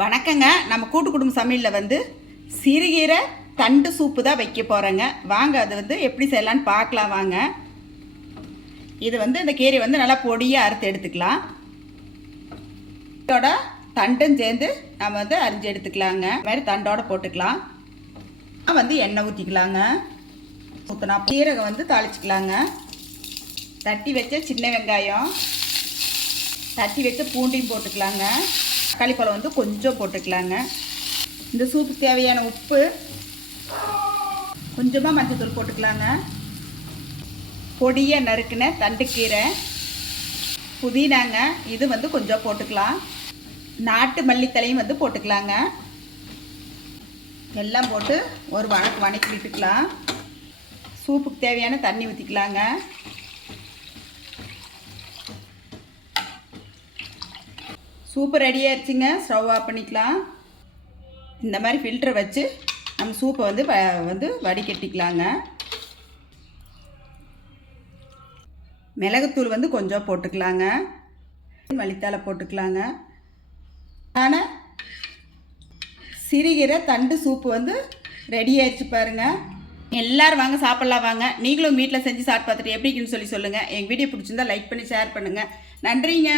வணக்கங்க. நம்ம கூட்டு குடும்ப சமையலில் வந்து சிறுகீரை தண்டு சூப்பு தான் வைக்க போகிறேங்க. வாங்க அது வந்து எப்படி செய்யலான்னு பார்க்கலாம் வாங்க. இது வந்து இந்த கீரை வந்து நல்லா பொடியாக அறுத்து எடுத்துக்கலாம். இதோட தண்டும் சேர்ந்து நம்ம வந்து அரிஞ்சு எடுத்துக்கலாங்க. இது மாதிரி தண்டோட போட்டுக்கலாம். வந்து எண்ணெய் ஊற்றிக்கலாங்க. ஊற்றினா சீரகம் வந்து தாளிச்சிக்கலாங்க. தட்டி வச்ச சின்ன வெங்காயம், தட்டி வச்ச பூண்டையும் போட்டுக்கலாங்க. தக்காளி பழம் வந்து கொஞ்சம் போட்டுக்கலாங்க. இந்த சூப்புக்கு தேவையான உப்பு, கொஞ்சமாக மஞ்சள்தூள் போட்டுக்கலாங்க. பொடியை நறுக்கின தண்டுக்கீரை, புதினாங்க இது வந்து கொஞ்சம் போட்டுக்கலாம். நாட்டு மல்லித்தலையும் வந்து போட்டுக்கலாங்க. எல்லாம் போட்டு ஒரு வணக்கி விட்டுக்கலாம். சூப்புக்கு தேவையான தண்ணி ஊற்றிக்கலாங்க. சூப்பு ரெடி ஆயிடுச்சுங்க. ஸ்டவ் ஆஃப் பண்ணிக்கலாம். இந்த மாதிரி ஃபில்டரை வச்சு நம்ம சூப்பை வந்து வடிகட்டிக்கலாங்க. மிளகுத்தூள் வந்து கொஞ்சம் போட்டுக்கலாங்க. மல்லித்தழை போட்டுக்கலாங்க. ஆனால் சிறுகீரை தண்டு சூப்பு வந்து ரெடி ஆயிடுச்சு பாருங்கள். எல்லோரும் வாங்க சாப்பிட்லாம் வாங்க. நீங்களும் வீட்டில் செஞ்சு சாப்பிட்டு பார்த்துட்டு எப்படி இருக்குன்னு சொல்லுங்கள். எங்கள் வீடியோ பிடிச்சிருந்தா லைக் பண்ணி ஷேர் பண்ணுங்கள். நன்றிங்க.